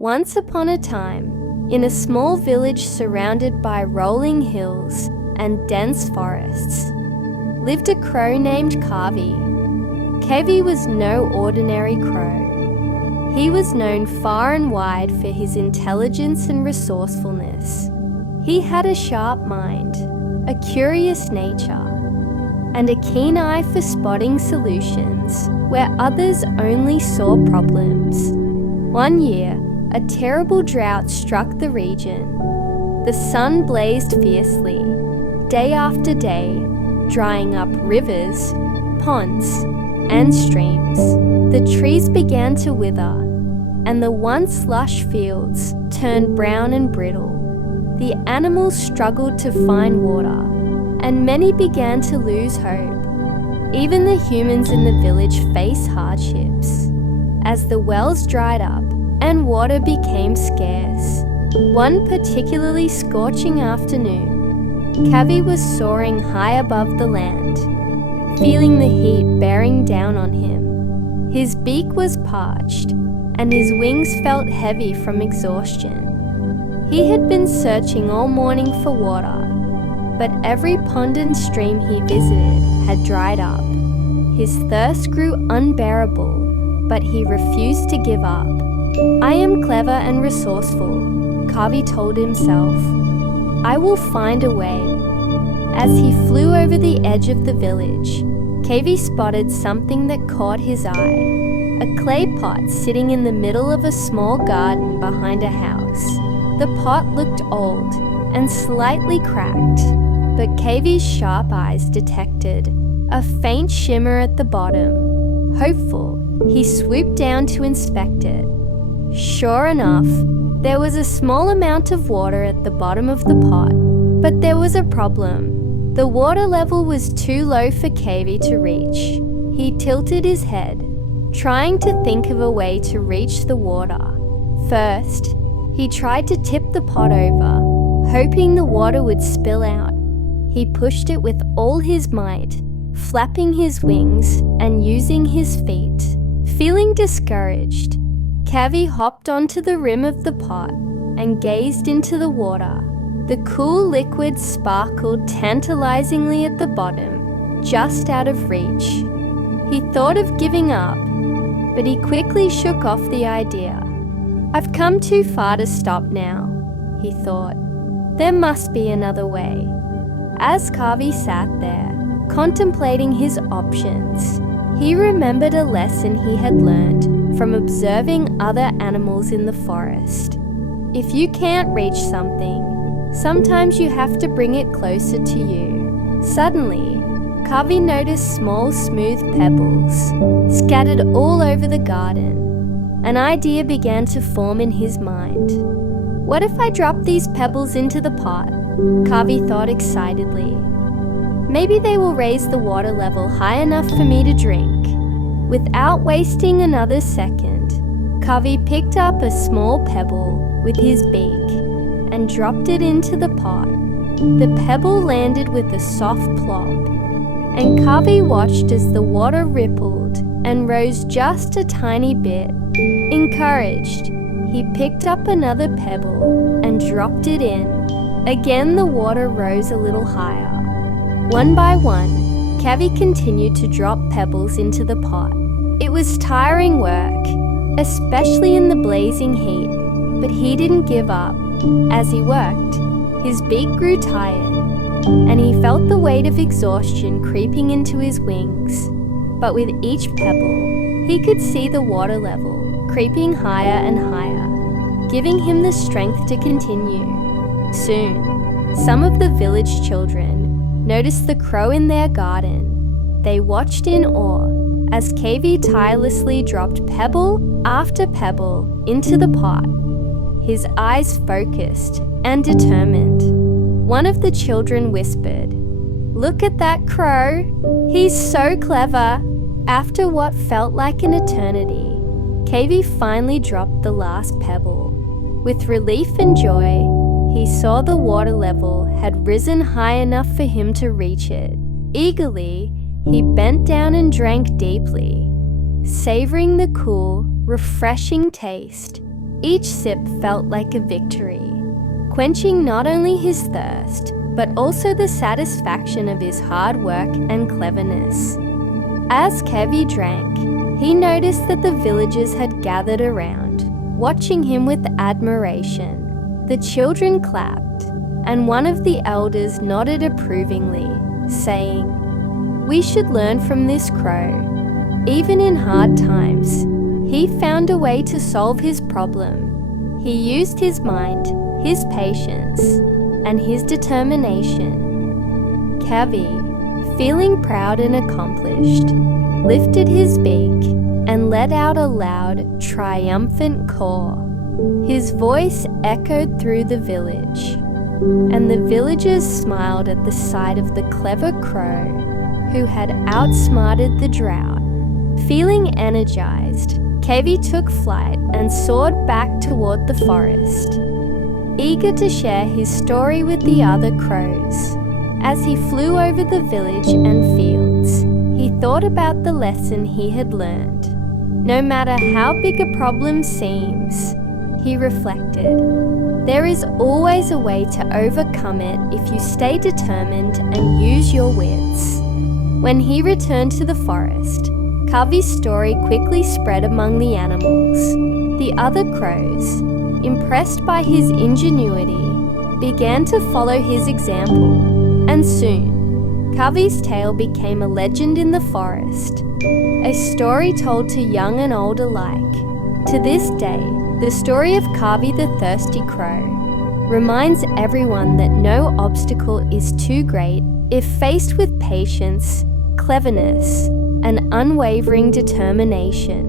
Once upon a time, in a small village surrounded by rolling hills and dense forests, lived a crow named Kavi. Kavi was no ordinary crow. He was known far and wide for his intelligence and resourcefulness. He had a sharp mind, a curious nature, and a keen eye for spotting solutions where others only saw problems. One year, a terrible drought struck the region. The sun blazed fiercely, day after day, drying up rivers, ponds, and streams. The trees began to wither, and the once lush fields turned brown and brittle. The animals struggled to find water, and many began to lose hope. Even the humans in the village faced hardships, as the wells dried up and water became scarce. One particularly scorching afternoon, Kavi was soaring high above the land, feeling the heat bearing down on him. His beak was parched, and his wings felt heavy from exhaustion. He had been searching all morning for water, but every pond and stream he visited had dried up. His thirst grew unbearable, but he refused to give up. "I am clever and resourceful," Kavi told himself. "I will find a way." As he flew over the edge of the village, Kavi spotted something that caught his eye. A clay pot sitting in the middle of a small garden behind a house. The pot looked old and slightly cracked, but Kavi's sharp eyes detected a faint shimmer at the bottom. Hopeful, he swooped down to inspect it. Sure enough, there was a small amount of water at the bottom of the pot, but there was a problem. The water level was too low for Kavi to reach. He tilted his head, trying to think of a way to reach the water. First, he tried to tip the pot over, hoping the water would spill out. He pushed it with all his might, flapping his wings and using his feet. Feeling discouraged, Kavi hopped onto the rim of the pot and gazed into the water. The cool liquid sparkled tantalizingly at the bottom, just out of reach. He thought of giving up, but he quickly shook off the idea. "I've come too far to stop now," he thought. "There must be another way." As Kavi sat there, contemplating his options, he remembered a lesson he had learned from observing other animals in the forest. If you can't reach something, sometimes you have to bring it closer to you. Suddenly, Kavi noticed small, smooth pebbles scattered all over the garden. An idea began to form in his mind. "What if I drop these pebbles into the pot?" Kavi thought excitedly. "Maybe they will raise the water level high enough for me to drink." Without wasting another second, Kavi picked up a small pebble with his beak and dropped it into the pot. The pebble landed with a soft plop, and Kavi watched as the water rippled and rose just a tiny bit. Encouraged, he picked up another pebble and dropped it in. Again, the water rose a little higher. One by one, Kavi continued to drop pebbles into the pot. It was tiring work, especially in the blazing heat, but he didn't give up. As he worked, his beak grew tired, and he felt the weight of exhaustion creeping into his wings. But with each pebble, he could see the water level creeping higher and higher, giving him the strength to continue. Soon, some of the village children noticed the crow in their garden. They watched in awe as Kavi tirelessly dropped pebble after pebble into the pot, his eyes focused and determined. One of the children whispered, "Look at that crow! He's so clever!" After what felt like an eternity, Kavi finally dropped the last pebble. With relief and joy, he saw the water level had risen high enough for him to reach it. Eagerly, he bent down and drank deeply, savoring the cool, refreshing taste. Each sip felt like a victory, quenching not only his thirst, but also the satisfaction of his hard work and cleverness. As Kavi drank, he noticed that the villagers had gathered around, watching him with admiration. The children clapped, and one of the elders nodded approvingly, saying, "We should learn from this crow. Even in hard times, he found a way to solve his problem. He used his mind, his patience, and his determination." Kavi, feeling proud and accomplished, lifted his beak and let out a loud, triumphant caw. His voice echoed through the village, and the villagers smiled at the sight of the clever crow who had outsmarted the drought. Feeling energized, Kavi took flight and soared back toward the forest, eager to share his story with the other crows. As he flew over the village and fields, he thought about the lesson he had learned. No matter how big a problem seems, he reflected, there is always a way to overcome it if you stay determined and use your wits. When he returned to the forest, Kavi's story quickly spread among the animals. The other crows, impressed by his ingenuity, began to follow his example, and soon, Kavi's tale became a legend in the forest, a story told to young and old alike. To this day, the story of Kavi the thirsty crow reminds everyone that no obstacle is too great if faced with patience, cleverness, and unwavering determination.